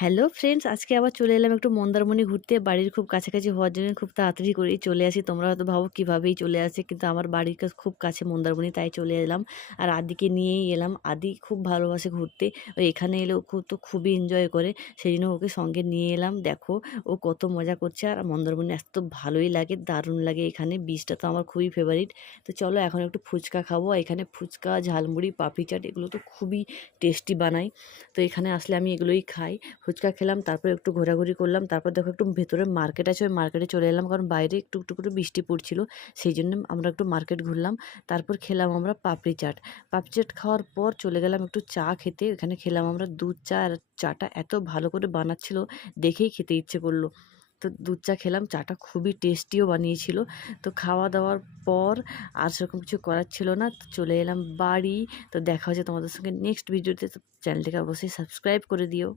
Hello friends, আজকে আবার চলে এলাম একটু মন্দারমণি ঘুরতে। বাড়ির খুব কাছাকাছি হওয়ার জন্য খুব তাড়াতাড়ি করেই চলে আসি। তোমরা হয়তো ভাবো কীভাবেই চলে আসে, কিন্তু আমার বাড়ির খুব কাছে মন্দারমণি, তাই চলে এলাম। আর আদিকে নিয়েই এলাম। আদি খুব ভালোবাসে ঘুরতে। এখানে এলে ও খুবই এনজয় করে, সেই জন্য ওকে সঙ্গে নিয়ে এলাম। দেখো ও কত মজা করছে। আর মন্দারমণি আসতে তো ভালোই লাগে, দারুণ লাগে। এখানে বীচটা তো আমার খুবই ফেভারিট। তো চলো এখন একটু ফুচকা খাবো। এখানে ফুচকা, ঝালমুড়ি, পাপড়ি চাট এগুলো তো খুবই টেস্টি বানায়। তো এখানে আসলে আমি এগুলোই খাই। ফুচকা খেলাম, তারপর একটু ঘোরাঘুরি করলাম। তারপর দেখো একটু ভেতরে মার্কেট আছে, ওই মার্কেটে চলে এলাম, কারণ বাইরে একটু একটু করে বৃষ্টি পড়ছিল, সেই জন্য আমরা একটু মার্কেট ঘুরলাম। তারপর খেলাম আমরা পাপড়ি চাট। পাপড়ি চাট খাওয়ার পর চলে গেলাম একটু চা খেতে। এখানে খেলাম আমরা দুধ চা, আর চাটা এত ভালো করে বানাচ্ছিল, দেখেই খেতে ইচ্ছে করলো। তো দুধ চা খেলাম, চাটা খুবই টেস্টিও বানিয়েছিল। তো খাওয়া দাওয়ার পর আর সেরকম কিছু করার ছিল না, তো চলে এলাম বাড়ি। তো দেখা হচ্ছে তোমাদের সঙ্গে নেক্সট ভিডিওতে। তো চ্যানেলটিকে অবশ্যই সাবস্ক্রাইব করে দিও।